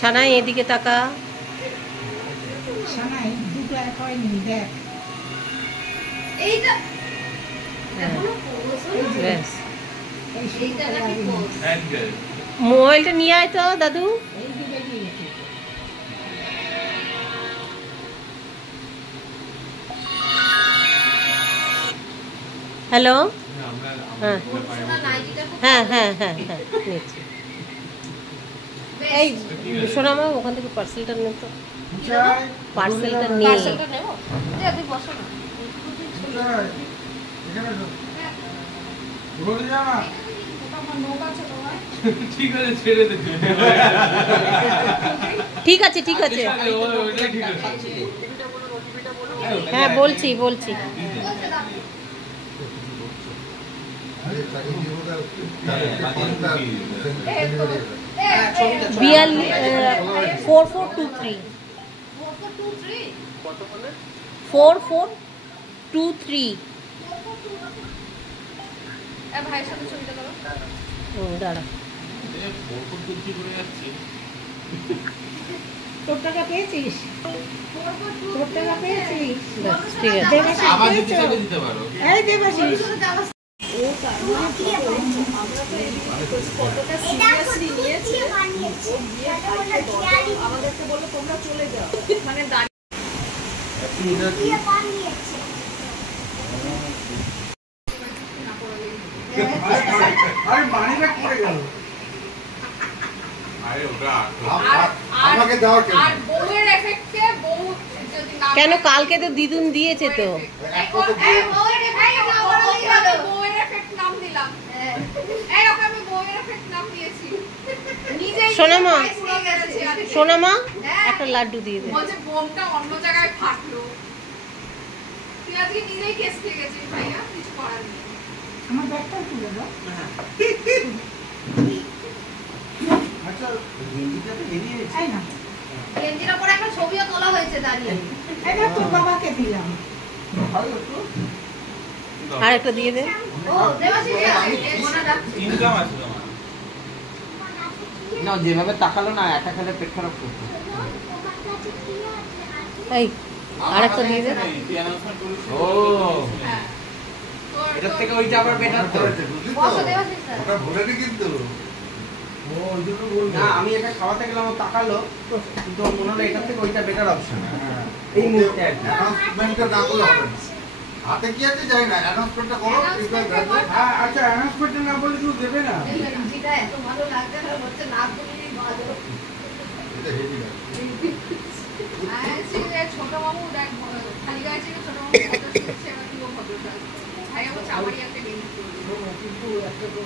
সানাই এদিকে তাকা। সানাই দুটো এক হয়নি, দেখ এইটা মোবাইলটা নিয়ে আয় তো দাদু। হ্যালো, হ্যাঁ হ্যাঁ হ্যাঁ হ্যাঁ হ্যাঁ নিচ্ছি। এই সোনামা ওখান থেকে পার্সেলটা নে তো, পার্সেলটা নিয়ে নেব। তুই বসো না, ঠিক আছে ঠিক আছে, হ্যাঁ বলছি বলছি। 4423 4423 ভাইয়ের সাথে ছবিটা করো। দাঁড়া, তোর টাকা পেয়েছিস? তোর টাকা পেয়েছিস? ঠিক আছে। এই দেবাশিস, আমাদেরকে বললো তোমরা চলে যাও, মানে কেন কালকে তো দিদুন দিয়েছে তো। সোনামা সোনামা একটা লাড্ডু দিয়ে দে। অন্য জায়গায় ফাটলো, তুই আজকে নিজেই কেস খেয়ে গেছিস ভাইয়া, কিছু করার নেই। আমার ব্যাগটা তুলে দাও। আচ্ছা গেঞ্জিটাতে বেরিয়েছে, এই না, গেঞ্জির উপরে একটা ছবিও তোলা হয়েছে দাঁড়িয়ে। এটা তোর বাবাকে দিলাম। ভালো তো আর একটা দিয়ে দে। ও দেবাশিস মনে রাখছি ইনকাম আছে তোমার না, যেভাবে তাকালো না একা খেলে পেট খারাপ করতো। এই আর একটা দিয়ে দে। ও এটার থেকে ওইটা আবার বেটার তো। বসো দেবাশিস স্যার। ওটা ভুলেনি কিন্তু ও ওই জন্য বললো না আমি এটা খাওয়াতে গেলাম, ও তাকালো কিন্তু ওর মনে হলো এটার থেকে ওইটা বেটার অপশন। এই মুহূর্তে অ্যানাউন্সমেন্টটা না করলে হবে না। হাতে কি আছে জানি না, অ্যানাউন্সমেন্টটা করো। হ্যাঁ আচ্ছা অ্যানাউন্সমেন্টটা না বললে কেউ দেবে না। এই গেঞ্জিটা এত ভালো লাগছে না, হচ্ছে না বলেই ভালো। এটা হেভি না। ছোট মামু দেখ খালি গায়ে ছিল, ছোট মামু ফটো শুটছে, এবার কি ও ফটোটা ভাইয়া বলছে আমারই একটা গেঞ্জি কিন্তু একটা তো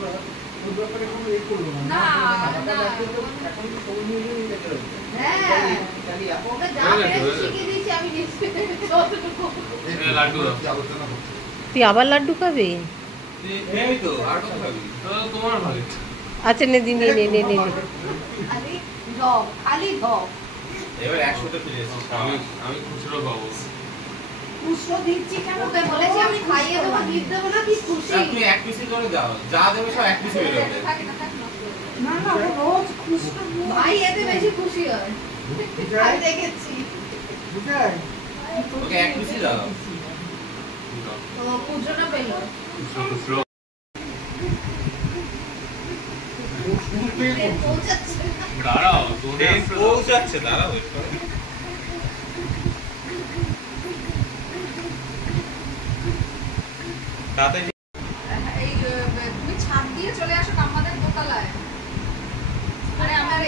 ওর ব্যাপারে কোনো এই করলো না। না এখন তো সব নিয়ে নিয়ে যেতে হবে। হ্যাঁ ওকে যা পেরেছি শিখিয়ে দিয়েছি আমি যতটুকু। লাড্ডু আলোচনা করছি। তুই আবার লাড্ডু খাবি? এই তো আর কত খাবি? তো তোমার ভালো। আচ্ছা নে দিন, নে নে নে নে। খালি ঢপ, খালি ঢপ। এবার 100তে ফিরে এসেছি, আমি খুচরো পাবো। পুষ্প দিচ্ছি কেন? ওকে বলেছি আমি খাইয়ে দেবো, গিফট দেবো না, কি খুশি। তুমি এক পিসই করে দাও, যা দেবে সব এক পিসই বেরোবে। থাকে না থাকে না। না না, ও রোজ খুশবু ভাই এতে বেশি খুশি হয়, আমি দেখেছি। বুঝাই ওকে এক পিসই দাও। তো খুচরোটা পেলো। খুচরো ট্রেন পৌঁছাচ্ছে। দাঁড়াও, ট্রেন পৌঁছাচ্ছে, দাঁড়াও একটু। তাতে এই তুমি ছাদ দিয়ে চলে আসো আমাদের দোতলায়। আরে আমার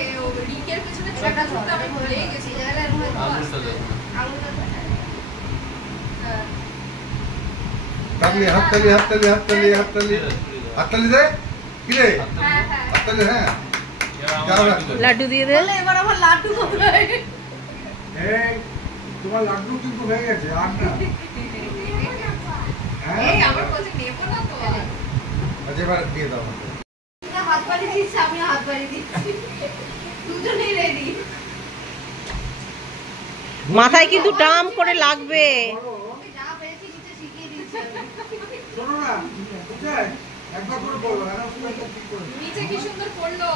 রিকের পেছনে ছোটটা ছোট আমি ভুলেই গেছি, জায়গাটা এরকম হয়তো আঙুলটা আছে। দেখো। আঙুলটা হ্যাঁ। হাততালি হাততালি হাততালি হাততালি হাততালি হাততালি দে কি রে হ্যাঁ হ্যাঁ হাততালি। হ্যাঁ লাড্ডু দিয়ে দে। বলে এবার আমার লাড্ডু কোথায়? এই তোমার লাড্ডু কিন্তু হয়ে গেছে আর না। এই আমার কাছে নেবো না তো। আচ্ছা এবার দিয়ে দাও। হাত বাড়িয়ে দিচ্ছে, আমিও হাত বাড়িয়ে দিচ্ছি, দুজনেই রেডি। মাথায় কিন্তু টাম করে লাগবে। যা পেরেছি নিচে শিখিয়ে দিচ্ছি আমি। শোনো না, বুঝাই একবার করে বলবো, আর সময় তো ঠিক করে। নিচে কি সুন্দর পড়লো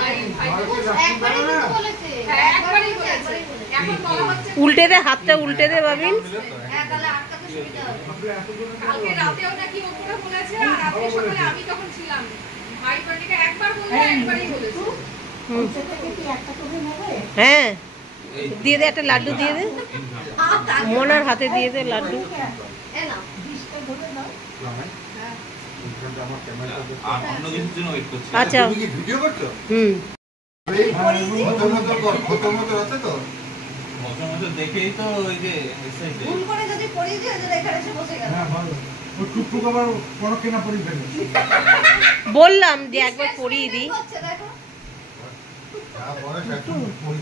ভাই ভাই তো একবারই কিন্তু বলেছে, হ্যাঁ একবারই বলেছে এখন বলা হচ্ছে উল্টে দে, হাতটা উল্টে দে বাবিন। হ্যাঁ তাহলে আটকাতে সুবিধা হবে। কালকে রাতেও নাকি ওপরে বলেছে আর আজকে সকালে আমি তখন ছিলাম ভাই পার্টিকে একবার বললে একবারই বলেছে হ্যাঁ, দিয়ে দে একটা লাড্ডু দিয়ে দে, মোনার হাতে দিয়ে দে লাড্ডু। এ না আমার ক্যামেরাটা দেখো। আর অন্য কিছুর জন্য ওয়েট করছি। আচ্ছা। তুমি কি ভিডিও করছো? হুম। এই খতম আছে তো? মতো দেখেই তো ওই যে এক্সাইটেড। ভুল করে যদি পড়িয়ে দিও যে এখানে এসে বসে গেল। হ্যাঁ ভালো। ও টুকটুক আবার বড় কেনা পরি ফেলে। বললাম যে একবার পরিয়ে দিই। হচ্ছে দেখো। হ্যাঁ বড় একটু পরি।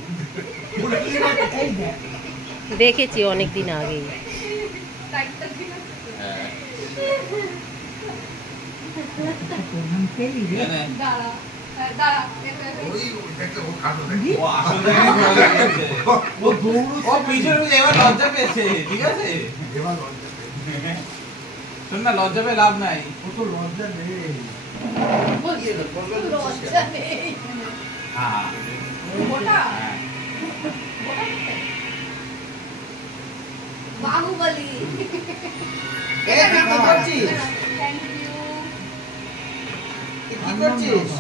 দেখেছি অনেকদিন আগেই। টাইটটা দিল হ্যাঁ। দাঁড়া দাঁড়া ওই একটা ও কাটো দেখি। ও আসল জায়গায় চলে গেছে। ও দৌড় ও পিছনে এবার লজ্জা পেয়েছে, ঠিক আছে? এবার লজ্জা পেয়ে। শোন না, লজ্জা পেয়ে লাভ নাই। ও তো লজ্জা নেই। লজ্জা নেই। হ্যাঁ। ওটা হ্যাঁ। বাহুবলী। এ তুই কি করছিস? থ্যাংক ইউ কি করছিস?